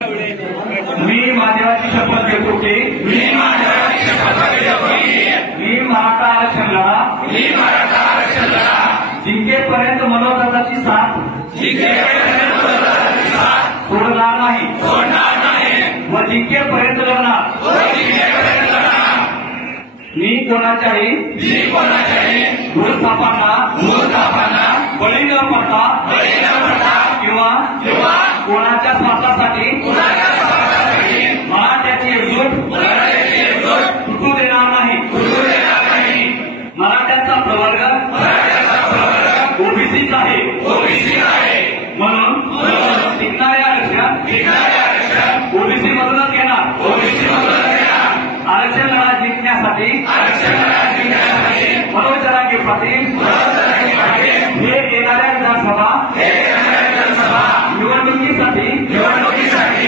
मी महादेवाची शपथ घेतो की मी मराठा आरक्षणाला जिंकेपर्यंत मनोगताची साथ सोडणार नाही व जिंकेपर्यंत लढणार। मी कोणाच्याही भूलथापांना बळी न पडता किंवा कोणाच्या स्वार्थासाठी मराठ्याची एकजूट तुटू देणार नाही। मराठ्यांचा प्रवर्ग ओबीसीच आहे म्हणून टिकणारे आरक्षण ओबीसी मधूनच घेणार। आरक्षण लढा जिंकण्यासाठी मनोज जरांगे पाटील हे येणाऱ्या विधानसभा निवडणुकीसाठी